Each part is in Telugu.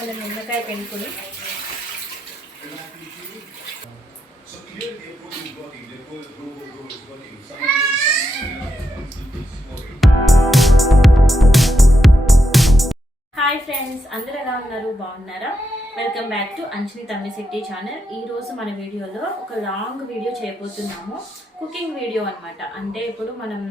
ఉన్న నిమ్మకాయ పెంకుని హాయ్ ఫ్రెండ్స్ అందరూ ఎలా ఉన్నారు? బాగున్నారా? వెల్కమ్ బ్యాక్ టు అంజని తమ్మి సిటీ ఛానల్ ఈ రోజు మన వీడియోలో ఒక లాంగ్ వీడియో చేయబోతున్నాము. కుకింగ్ వీడియో అనమాట అంటే ఇప్పుడు మనం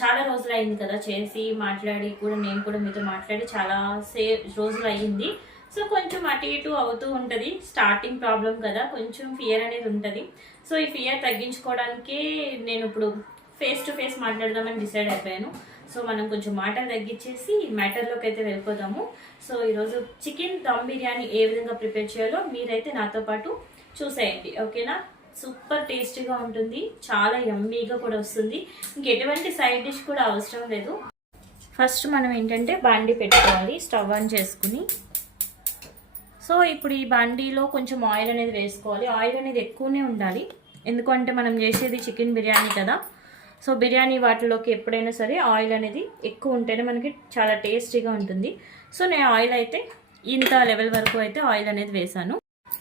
చాలా రోజులు అయింది కదా చేసి మాట్లాడి కూడా నేను కూడా మీతో మాట్లాడి చాలా సే రోజులు అయ్యింది సో కొంచెం అటు ఇటు అవుతూ ఉంటుంది. స్టార్టింగ్ ప్రాబ్లం కదా కొంచెం ఫియర్ అనేది ఉంటుంది. సో ఈ ఫియర్ తగ్గించుకోవడానికి నేను ఇప్పుడు ఫేస్ టు ఫేస్ మాట్లాడదామని డిసైడ్ అయిపోయాను. సో మనం కొంచెం మాటలు తగ్గించేసి మ్యాటర్లోకి అయితే వెళ్ళిపోదాము. సో ఈరోజు చికెన్ దమ్ బిర్యానీ ఏ విధంగా ప్రిపేర్ చేయాలో మీరైతే నాతో పాటు చూసేయండి. ఓకేనా? సూపర్ టేస్టీగా ఉంటుంది. చాలా యమ్మీగా కూడా వస్తుంది. ఇంక ఎటువంటి సైడ్ డిష్ కూడా అవసరం లేదు. ఫస్ట్ మనం ఏంటంటే బాండి పెట్టుకోవాలి. స్టవ్ ఆన్ చేసుకుని సో ఇప్పుడు ఈ బండిలో కొంచెం ఆయిల్ అనేది వేసుకోవాలి. ఆయిల్ అనేది ఎక్కువనే ఉండాలి. ఎందుకంటే మనం చేసేది చికెన్ బిర్యానీ కదా. సో బిర్యానీ వాటిలోకి ఎప్పుడైనా సరే ఆయిల్ అనేది ఎక్కువ ఉంటేనే మనకి చాలా టేస్టీగా ఉంటుంది. సో నేను ఆయిల్ అయితే ఇంత లెవెల్ వరకు అయితే ఆయిల్ అనేది వేసాను.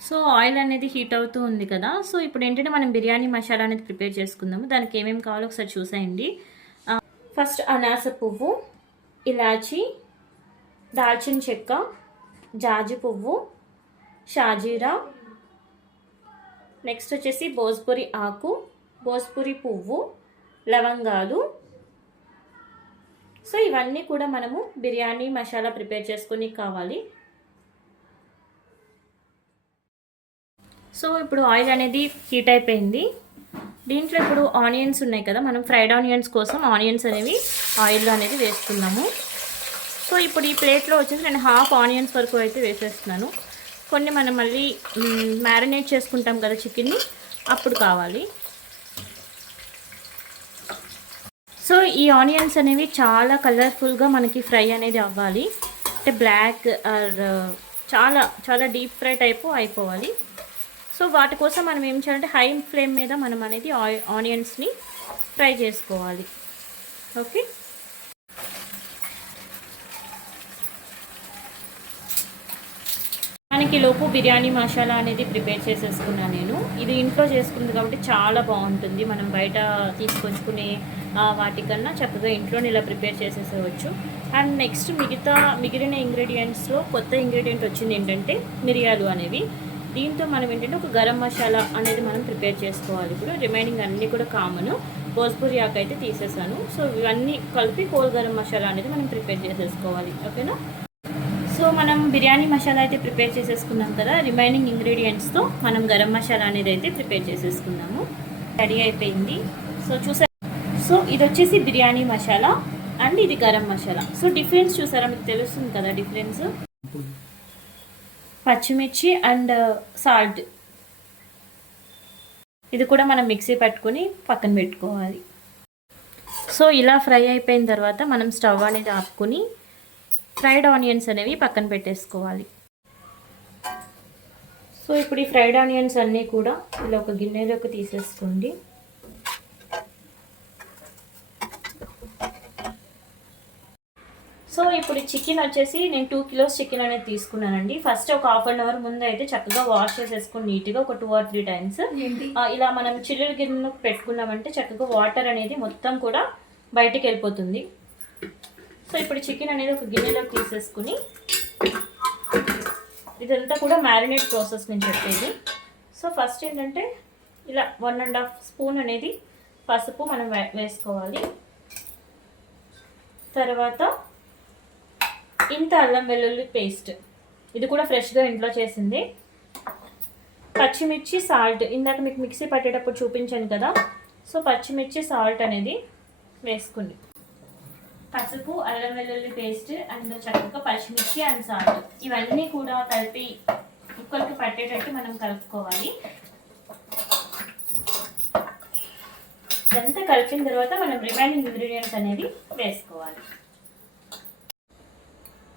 సో ఆయిల్ అనేది హీట్ అవుతూ ఉంది కదా. సో ఇప్పుడు ఏంటంటే మనం బిర్యానీ మసాలా అనేది ప్రిపేర్ చేసుకుందాము. దానికి ఏమేమి కావాలో ఒకసారి చూసేయండి. ఫస్ట్ అనాస పువ్వు ఇలాచి దాల్చిన చెక్క జాజి పువ్వు షాజీరా. నెక్స్ట్ వచ్చేసి భోజ్పురి ఆకు భోజ్పురి పువ్వు లవంగాలు. సో ఇవన్నీ కూడా మనము బిర్యానీ మసాలా ప్రిపేర్ చేసుకుని కావాలి. సో ఇప్పుడు ఆయిల్ అనేది హీట్ అయిపోయింది. దీంట్లో ఇప్పుడు ఆనియన్స్ ఉన్నాయి కదా మనం ఫ్రైడ్ ఆనియన్స్ కోసం ఆనియన్స్ అనేవి ఆయిల్లో అనేది వేసుకున్నాము సో ఇప్పుడు ఈ ప్లేట్లో వచ్చేసి నేను హాఫ్ ఆనియన్స్ వరకు అయితే వేసేస్తున్నాను. కొన్ని మనం మళ్ళీ మ్యారినేట్ చేసుకుంటాం కదా చికెన్ని అప్పుడు కావాలి. సో ఈ ఆనియన్స్ అనేవి చాలా కలర్ఫుల్గా మనకి ఫ్రై అనేది అవ్వాలి. అంటే బ్లాక్ ఆర్ చాలా చాలా డీప్ ఫ్రై టైపు అయిపోవాలి. సో వాటి కోసం మనం ఏం చేయాలంటే హై ఫ్లేమ్ మీద మనం అనేది ఆనియన్స్ని ఫ్రై చేసుకోవాలి. ఓకే? లోపు బిర్యానీ మసాలా అనేది ప్రిపేర్ చేసేసుకున్నాను నేను. ఇది ఇంట్లో చేసుకుంది కాబట్టి చాలా బాగుంటుంది. మనం బయట తీసుకొచ్చుకునే వాటికన్నా చక్కగా ఇంట్లోనే ఇలా ప్రిపేర్ చేసేసేవచ్చు. అండ్ నెక్స్ట్ మిగతా మిగిలిన ఇంగ్రీడియంట్స్లో కొత్త ఇంగ్రీడియంట్ వచ్చింది ఏంటంటే మిరియాలు అనేవి. దీంతో మనం ఏంటంటే ఒక గరం మసాలా అనేది మనం ప్రిపేర్ చేసుకోవాలి. ఇప్పుడు రిమైనింగ్ అన్నీ కూడా కామన్. భోజ్పూరి ఆకు అయితే తీసేసాను. సో ఇవన్నీ కలిపి కోల్ గరం మసాలా అనేది మనం ప్రిపేర్ చేసేసుకోవాలి. ఓకేనా? సో మనం బిర్యానీ మసాలా అయితే ప్రిపేర్ చేసేసుకున్నాం కదా రిమైనింగ్ ఇంగ్రీడియంట్స్తో మనం గరం మసాలా అనేది అయితే ప్రిపేర్ చేసేసుకున్నాము. రెడీ అయిపోయింది. సో చూసా సో ఇది వచ్చేసి బిర్యానీ మసాలా అండ్ ఇది గరం మసాలా. సో డిఫరెన్స్ చూసారా? మీకు తెలుస్తుంది కదా డిఫరెన్స్? పచ్చిమిర్చి అండ్ సాల్ట్. ఇది కూడా మనం మిక్సీ పట్టుకొని పక్కన పెట్టుకోవాలి. సో ఇలా ఫ్రై అయిపోయిన తర్వాత మనం స్టవ్ అనేది ఆపుకొని ఫ్రైడ్ ఆనియన్స్ అనేవి పక్కన పెట్టేసుకోవాలి. సో ఇప్పుడు ఈ ఫ్రైడ్ ఆనియన్స్ అన్నీ కూడా ఇలా ఒక గిన్నెలోకి తీసేసుకోండి. సో ఇప్పుడు చికెన్ వచ్చేసి నేను టూ కిలోస్ చికెన్ అనేది తీసుకున్నానండి. ఫస్ట్ ఒక హాఫ్ అన్ అవర్ ముందు అయితే చక్కగా వాష్ చేసేసుకుని నీట్గా ఒక టూ ఆర్ త్రీ టైమ్స్. ఇలా మనం చిల్లుల గిన్నెలో పెట్టుకున్నామంటే చక్కగా వాటర్ అనేది మొత్తం కూడా బయటికి వెళ్ళిపోతుంది. సో ఇప్పుడు చికెన్ అనేది ఒక గిన్నెలో తీసేసుకుని ఇదంతా కూడా మ్యారినేట్ ప్రాసెస్ నేను చెప్పేది. సో ఫస్ట్ ఏంటంటే ఇలా వన్ అండ్ హాఫ్ స్పూన్ అనేది పసుపు మనం వే- వేసుకోవాలి. తర్వాత ఇంత అల్లం వెల్లుల్లి పేస్ట్ ఇది కూడా ఫ్రెష్గా ఇంట్లో చేసింది. పచ్చిమిర్చి సాల్ట్ ఇందాక మీకు మిక్సీ పట్టేటప్పుడు చూపించాను కదా. సో పచ్చిమిర్చి సాల్ట్ అనేది వేసుకుంది. పసుపు అల్లం వెల్లుల్లి పేస్ట్ అండ్ చక్కగా పచ్చిమిర్చి అండ్ సాల్ట్ ఇవన్నీ కూడా కలిపి ముక్కలకి పట్టేటట్టు మనం కలుపుకోవాలి. ఇదంతా కలిపిన తర్వాత మనం రిమైనింగ్ ఇంగ్రీడియంట్స్ అనేది వేసుకోవాలి.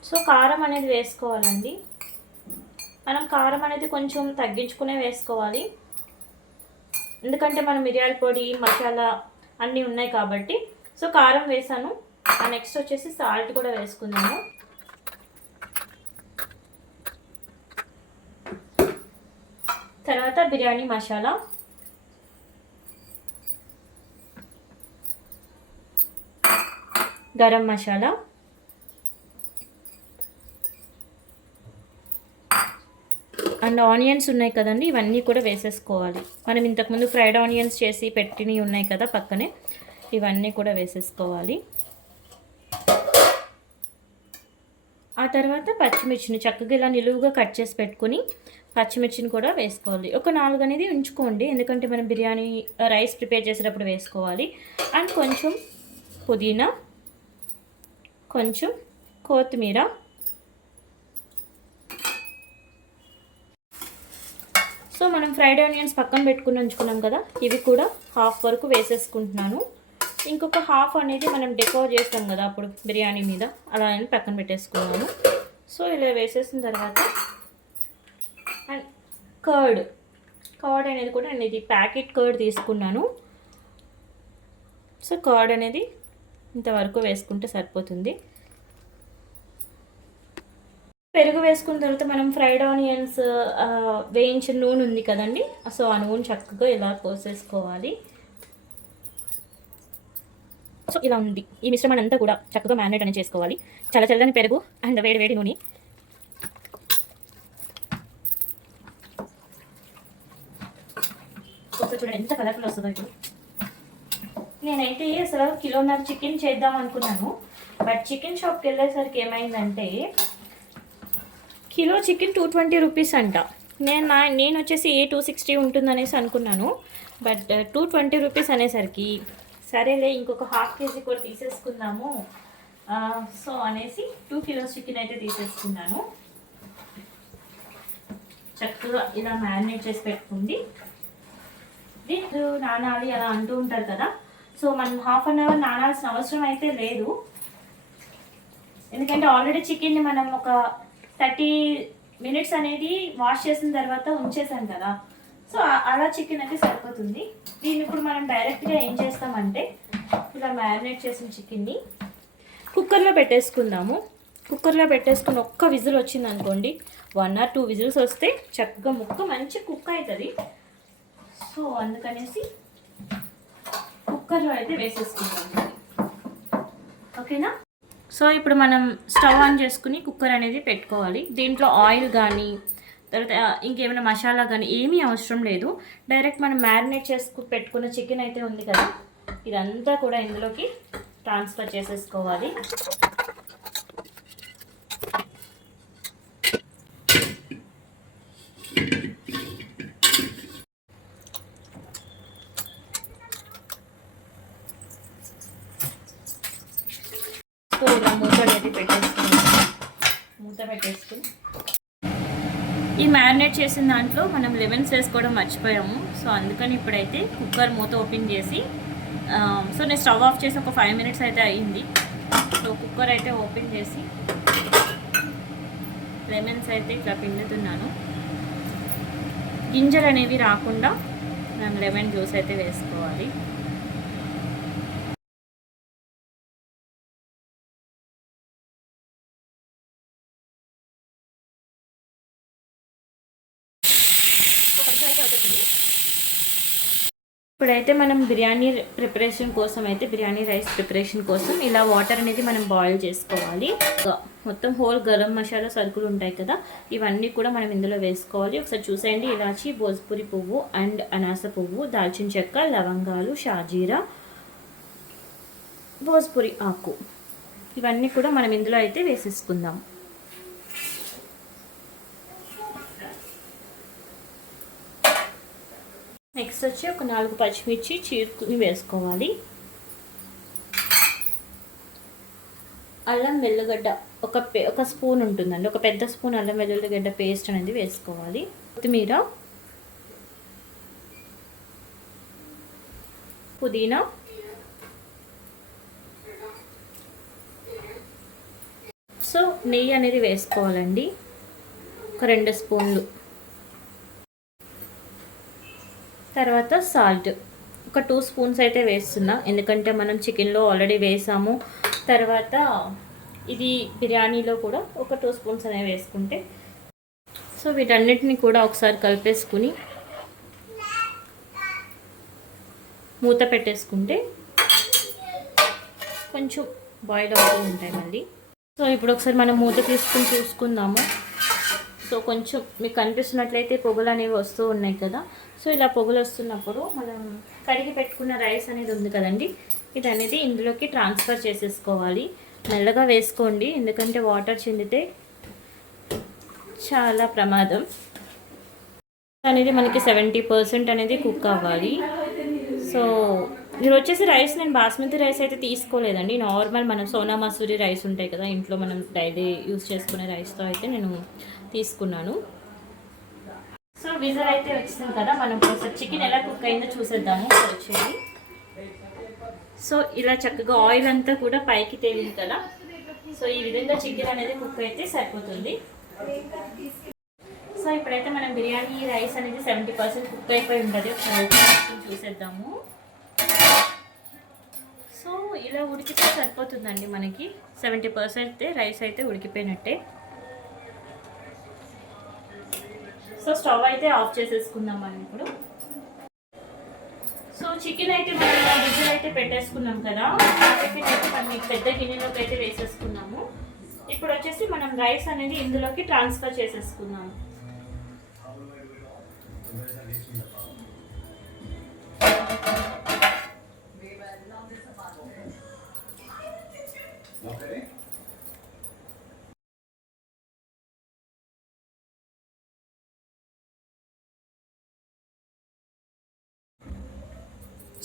సో కారం అనేది వేసుకోవాలండి. మనం కారం అనేది కొంచెం తగ్గించుకునే వేసుకోవాలి. ఎందుకంటే మనం మిరియాల పొడి మసాలా అన్నీ ఉన్నాయి కాబట్టి. సో కారం వేసాను. నెక్స్ట్ వచ్చేసి సాల్ట్ కూడా వేసుకుందాము. తర్వాత బిర్యానీ మసాలా. గరం మసాలా. అండ్ ఆనియన్స్ ఉన్నాయి కదండి ఇవన్నీ కూడా వేసేసుకోవాలి. మనం ఇంతకుముందు ఫ్రైడ్ ఆనియన్స్ చేసి పెట్టినవి ఉన్నాయి కదా పక్కనే ఇవన్నీ కూడా వేసేసుకోవాలి ఆ తర్వాత పచ్చిమిర్చిని చక్కగా ఇలా నిలువుగా కట్ చేసి పెట్టుకుని పచ్చిమిర్చిని కూడా వేసుకోవాలి. ఒక నాలుగు అనేది ఉంచుకోండి. ఎందుకంటే మనం బిర్యానీ రైస్ ప్రిపేర్ చేసేటప్పుడు వేసుకోవాలి. అండ్ కొంచెం పుదీనా కొంచెం కొత్తిమీర. సో మనం ఫ్రైడ్ ఆనియన్స్ పక్కన పెట్టుకుని ఉంచుకున్నాం కదా ఇవి కూడా హాఫ్ వరకు వేసేసుకుంటున్నాను. ఇంకొక హాఫ్ అనేది మనం డెకోర్ చేస్తాం కదా అప్పుడు బిర్యానీ మీద. అలా అని పక్కన పెట్టేసుకున్నాను. సో ఇలా వేసేసిన తర్వాత అండ్ కర్డ్. కర్డ్ అనేది కూడా నేను ఇది ప్యాకెట్ కర్డ్ తీసుకున్నాను. సో కర్డ్ అనేది ఇంతవరకు వేసుకుంటే సరిపోతుంది. పెరుగు వేసుకున్న తర్వాత మనం ఫ్రైడ్ ఆనియన్స్ వేయించిన నూనె ఉంది కదండి. సో ఆ నూనె చక్కగా ఇలా పోసేసుకోవాలి? సో ఇలా ఉంది. ఈ మిశ్రమాన్ని అంతా కూడా చక్కగా మ్యారినేట్ అనేది చేసుకోవాలి. చల్ల చల్లని పెరుగు అండ్ వేడి వేడి నూనె. చూడండి ఎంత కలర్ఫుల్ వస్తుందో ఇప్పుడు నేనైతే అసలు కిలోన్నర చికెన్ చేద్దాం అనుకున్నాను. బట్ చికెన్ షాప్కి వెళ్ళేసరికి ఏమైందంటే kilo chicken two twenty rupees అంట. నేను నా నేను వచ్చేసి ఏ టూ సిక్స్టీ ఉంటుందనేసి అనుకున్నాను. బట్ టూ ట్వంటీ రూపీస్ అనేసరికి సరేలే ఇంకొక హాఫ్ కేజీ కూడా తీసేసుకుందాము. సో అనేసి టూ కిలోస్ చికెన్ అయితే తీసేసుకున్నాను. చక్కగా ఇలా మ్యారినేట్ చేసి పెట్టుకుంది. దీంట్లో నానాలి అలా అంటూ ఉంటారు కదా. సో మనం హాఫ్ అన్ అవర్ నానాల్సిన అవసరం అయితే లేదు. ఎందుకంటే ఆల్రెడీ చికెన్ని మనం ఒక థర్టీ మినిట్స్ అనేది వాష్ చేసిన తర్వాత ఉంచేసాం కదా. సో అలా చికెన్ అయితే సరిపోతుంది. దీన్ని ఇప్పుడు మనం డైరెక్ట్గా ఏం చేస్తామంటే ఇలా మ్యారినేట్ చేసిన చికెన్ని కుక్కర్లో పెట్టేసుకుందాము. కుక్కర్లో పెట్టేసుకుని ఒక్క విజిల్ వచ్చింది అనుకోండి వన్ ఆర్ టూ విజిల్స్ వస్తే చక్కగా ముక్క మంచి కుక్ అవుతుంది సో అందుకనేసి కుక్కర్లో అయితే వేసేసుకుందాం ఓకేనా? సో ఇప్పుడు మనం స్టవ్ ఆన్ చేసుకుని కుక్కర్ అనేది పెట్టుకోవాలి. దీంట్లో ఆయిల్ కానీ తర్వాత ఇంకేమైనా మసాలా కానీ ఏమీ అవసరం లేదు. డైరెక్ట్ మనం మ్యారినేట్ చేసుకు పెట్టుకున్న చికెన్ అయితే ఉంది కదా. ఇదంతా కూడా ఇందులోకి ట్రాన్స్ఫర్ చేసేసుకోవాలి సో ఇలా మూత అనేది పెట్టేసుకుని మూత పెట్టేసుకుని ఈ మ్యారినేట్ చేసిన దాంట్లో మనం లెమన్స్ వేసుకోవడం మర్చిపోయాము. సో అందుకని ఇప్పుడైతే కుక్కర్ మూత ఓపెన్ చేసి సో నేను స్టవ్ ఆఫ్ చేసి ఒక ఫైవ్ మినిట్స్ అయితే అయ్యింది. సో కుక్కర్ అయితే ఓపెన్ చేసి లెమన్స్ అయితే ఇట్లా పిండుతున్నాను. గింజలు అనేవి రాకుండా మనం లెమన్ జ్యూస్ అయితే వేసుకోవాలి. ఇప్పుడైతే మనం బిర్యానీ ప్రిపరేషన్ కోసం అయితే బిర్యానీ రైస్ ప్రిపరేషన్ కోసం ఇలా వాటర్ అనేది మనం బాయిల్ చేసుకోవాలి. మొత్తం హోల్ గరం మసాలా సరుకులు ఉంటాయి కదా ఇవన్నీ కూడా మనం ఇందులో వేసుకోవాలి. ఒకసారి చూసేయండి ఇలాచి భోజ్పురి పువ్వు అండ్ అనాస పువ్వు దాల్చిన చెక్క లవంగాలు షాజీరా భోజ్పురి ఆకు. ఇవన్నీ కూడా మనం ఇందులో అయితే వేసేసుకుందాం. నెక్స్ట్ వచ్చి ఒక నాలుగు పచ్చిమిర్చి చీరుకుని వేసుకోవాలి. అల్లం వెల్లుగడ్డ ఒక ఒక స్పూన్ ఉంటుందండి. ఒక పెద్ద స్పూన్ అల్లం వెల్లుల్లిగడ్డ పేస్ట్ అనేది వేసుకోవాలి. కొత్తిమీర పుదీనా సో నెయ్యి అనేది వేసుకోవాలండి. ఒక రెండు స్పూన్లు. తర్వాత సాల్ట్. ఒక టూ స్పూన్స్ అయితే వేస్తున్నా. ఎందుకంటే మనం చికెన్లో ఆల్రెడీ వేసాము. తర్వాత ఇది బిర్యానీలో కూడా ఒక టూ స్పూన్స్ అనేవి వేసుకుంటే. సో వీటన్నిటిని కూడా ఒకసారి కలిపేసుకుని మూత పెట్టేసుకుంటే కొంచెం బాయిల్ అవుతూ ఉంటాయి మళ్ళీ. సో ఇప్పుడు ఒకసారి మనం మూత తీసుకుని చూసుకుందాము. సో కొంచెం మీకు కనిపిస్తున్నట్లయితే పొగలు అనేవి వస్తూ ఉన్నాయి కదా. సో ఇలా పొగలు వస్తున్నప్పుడు మనం కడిగి పెట్టుకున్న రైస్ అనేది ఉంది కదండి. ఇది అనేది ఇందులోకి ట్రాన్స్ఫర్ చేసేసుకోవాలి. మెల్లగా వేసుకోండి. ఎందుకంటే వాటర్ చెందితే చాలా ప్రమాదం. అనేది మనకి సెవెంటీ పర్సెంట్ అనేది కుక్ అవ్వాలి. సో మీరు వచ్చేసి రైస్ నేను బాస్మతి రైస్ అయితే తీసుకోలేదండి. నార్మల్ మనం సోనా మసూరి రైస్ ఉంటాయి కదా ఇంట్లో మనం డైలీ యూస్ చేసుకునే రైస్తో అయితే నేను తీసుకున్నాను. సో విజర్ అయితే వచ్చింది కదా మనం ఒకసారి చికెన్ ఎలా కుక్ అయిందో చూసేద్దాము వచ్చేది. సో ఇలా చక్కగా ఆయిల్ అంతా కూడా పైకి తేలింది కదా. సో ఈ విధంగా చికెన్ అనేది కుక్ అయితే సరిపోతుంది. సో ఇప్పుడైతే మనం బిర్యానీ రైస్ అనేది సెవెంటీ పర్సెంట్ కుక్ అయిపోయి ఉంటుంది. ఒకసారి చూసేద్దాము. సో ఇలా ఉడికితే సరిపోతుందండి మనకి. సెవెంటీ పర్సెంట్ రైస్ అయితే ఉడికిపోయినట్టే. సో స్టవ్ అయితే ఆఫ్ చేసేసుకుందాం మనం ఇప్పుడు. సో చికెన్ అయితే మనం విజిల్ అయితే పెట్టేసుకున్నాం కదా. చికెన్ అయితే మనం పెద్ద గిన్నెలోకి అయితే వేసేసుకున్నాము. ఇప్పుడు వచ్చేసి మనం రైస్ అనేది ఇందులోకి ట్రాన్స్ఫర్ చేసేసుకున్నాము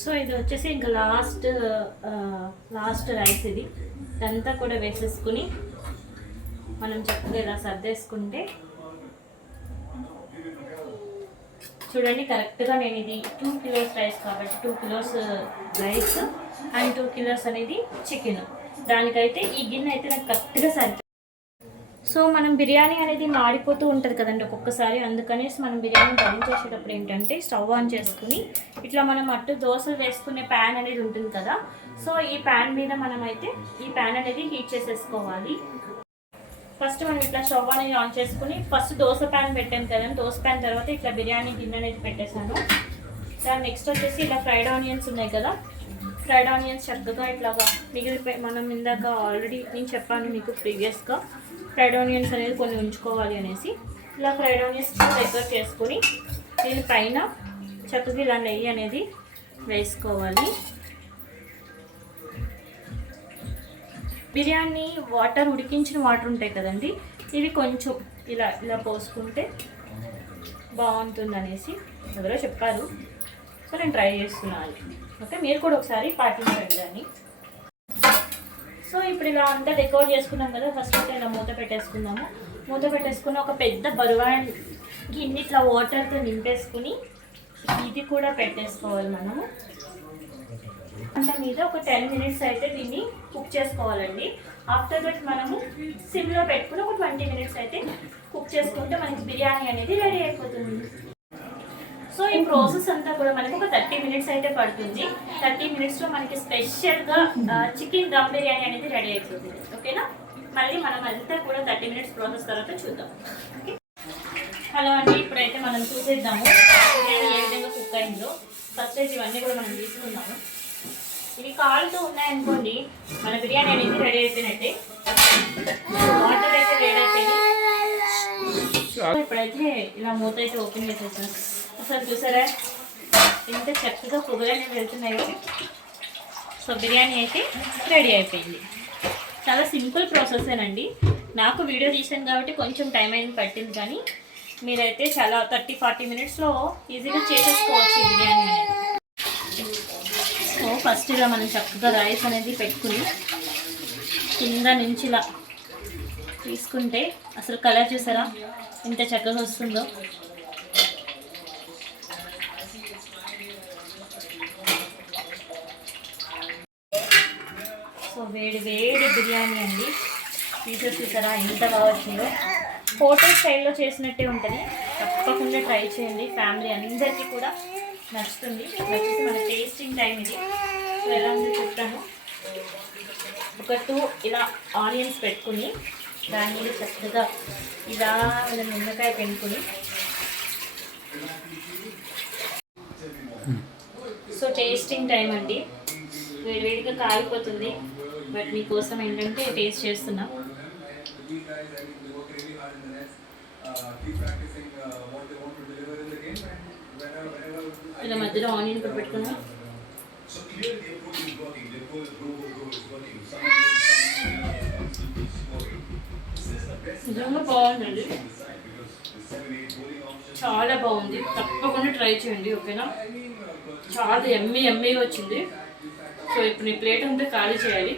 సో ఇది వచ్చేసి ఇంకా లాస్ట్ లాస్ట్ రైస్ ఇది. ఇదంతా కూడా వేసేసుకుని మనం చక్కగా ఇలా సర్దేసుకుంటే చూడండి కరెక్ట్గా నేను ఇది టూ కిలోస్ రైస్ కాబట్టి two kilos rice and two kilos అనేది చికెన్ దానికైతే ఈ గిన్నె అయితే నాకు కరెక్ట్గా సరిపోయింది. సో మనం బిర్యానీ అనేది మాడిపోతూ ఉంటుంది కదండి ఒక్కొక్కసారి. అందుకనేసి మనం బిర్యానీ చేసేటప్పుడు ఏంటంటే స్టవ్ ఆన్ చేసుకుని ఇట్లా మనం అట్టు దోశలు వేసుకునే ప్యాన్ అనేది ఉంటుంది కదా. సో ఈ ప్యాన్ మీద మనం అయితే ఈ ప్యాన్ అనేది హీట్ చేసేసుకోవాలి. ఫస్ట్ మనం ఇట్లా స్టవ్ అనేది ఆన్ చేసుకుని ఫస్ట్ దోశ ప్యాన్ పెట్టాను కదండి దోశ ప్యాన్ తర్వాత ఇట్లా బిర్యానీ గిన్నె అనేది పెట్టేశాను. దాని నెక్స్ట్ వచ్చేసి ఇలా ఫ్రైడ్ ఆనియన్స్ ఉన్నాయి కదా. ఫ్రైడ్ ఆనియన్స్ చక్కగా ఇట్లాగా మిగిలిపోయి మనం ఇందాక ఆల్రెడీ నేను చెప్పాను మీకు ప్రీవియస్గా ఫ్రైడ్ ఆనియన్స్ అనేది కొన్ని ఉంచుకోవాలి అనేసి. ఇలా ఫ్రైడ్ ఆనియన్స్ దగ్గర చేసుకొని దీనిపైన చక్కగా ఇలా నెయ్యి అనేది వేసుకోవాలి. బిర్యానీ వాటర్ ఉడికించిన వాటర్ ఉంటాయి కదండి ఇవి కొంచెం ఇలా ఇలా పోసుకుంటే బాగుంటుంది అనేసి ఎవరో చెప్పారు. సో నేను ట్రై చేస్తున్నాను. ఓకే మీరు కూడా ఒకసారి పాటించండి దాన్ని. సో ఇప్పుడు ఇలా అంతా డెకోర్ చేసుకున్నాం కదా ఫస్ట్ అయితే ఇలా మూత పెట్టేసుకుందాము. మూత పెట్టేసుకుని ఒక పెద్ద బరువాన్ గిన్నె ఇట్లా వాటర్తో నింపేసుకుని ఇది కూడా పెట్టేసుకోవాలి మనము. అంత మీద ఒక టెన్ మినిట్స్ అయితే దీన్ని కుక్ చేసుకోవాలండి. ఆఫ్టర్ దట్ మనము సిమ్లో పెట్టుకుని ఒక ట్వంటీ మినిట్స్ అయితే కుక్ చేసుకుంటే మనకి బిర్యానీ అనేది రెడీ అయిపోతుంది. సో ఈ ప్రాసెస్ అంతా కూడా మనకి ఒక థర్టీ మినిట్స్ అయితే పడుతుంది. థర్టీ మినిట్స్లో మనకి స్పెషల్గా చికెన్ దమ్ బిర్యానీ అనేది రెడీ అయిపోతుంది. ఓకేనా? మళ్ళీ మనం అంతా కూడా థర్టీ మినిట్స్ ప్రాసెస్ తర్వాత చూద్దాం. హలో అండి ఇప్పుడైతే మనం చూసేద్దాము. ఏ విధంగా కుక్ అయిందో ఫస్ట్ అయితే ఇవన్నీ కూడా మనం తీసుకుందాము. ఇవి కాలుతూ ఉన్నాయనుకోండి మన బిర్యానీ అనేది రెడీ అయిపోయినట్టే. వాటర్ అయితే రెడీ అయిపోయింది ఇప్పుడైతే ఇలా మూత అయితే ఓపెన్ చేసేసాం ఒకసారి చూసారా? ఎంత చక్కగా పొగలు వెళ్తున్నాయి. వెళ్తున్నాయో సో బిర్యానీ అయితే రెడీ అయిపోయింది. చాలా సింపుల్ ప్రాసెసేనండి నాకు వీడియో తీసాను కాబట్టి కొంచెం టైం అయింది పట్టింది కానీ మీరైతే చాలా థర్టీ ఫార్టీ మినిట్స్లో ఈజీగా చేసేసుకోవచ్చు ఈ బిర్యానీ అనేది. సో ఫస్ట్ ఇలా మనం చక్కగా రైస్ అనేది పెట్టుకుని కింద నుంచి ఇలా తీసుకుంటే అసలు కలర్ చూసారా? ఎంత చక్కగా వస్తుందో. వేడి వేడి బిర్యానీ అండి. పీసెస్ చూసారా ఎంత కావచ్చిందో ఫోటో స్టైల్లో చేసినట్టే ఉంటుంది. తప్పకుండా ట్రై చేయండి. ఫ్యామిలీ అందరికీ కూడా నచ్చుతుంది. నచ్చేసి మన టేస్టింగ్ టైం ఇది. ఎలా ఉంది చెప్తాను. ఒక టూ ఇలా ఆనియన్స్ పెట్టుకుని దాని మీద చక్కగా ఇలా నిమ్మకాయ పెట్టుకుని సో టేస్టింగ్ టైం అండి. వేడివేడిగా కాలిపోతుంది బట్ మీకోసం ఏంటంటే టేస్ట్ చేస్తున్నా. ఇలా మధ్యలో ఆనియన్ కూడా పెట్టుకున్నా. నిజంగా బాగుందండి. చాలా బాగుంది. తప్పకుండా ట్రై చేయండి ఓకేనా? చాలా ఎమ్మె ఎమ్మెగా వచ్చింది. సో ఇప్పుడు నీ ప్లేట్ అంతా ఖాళీ చేయాలి.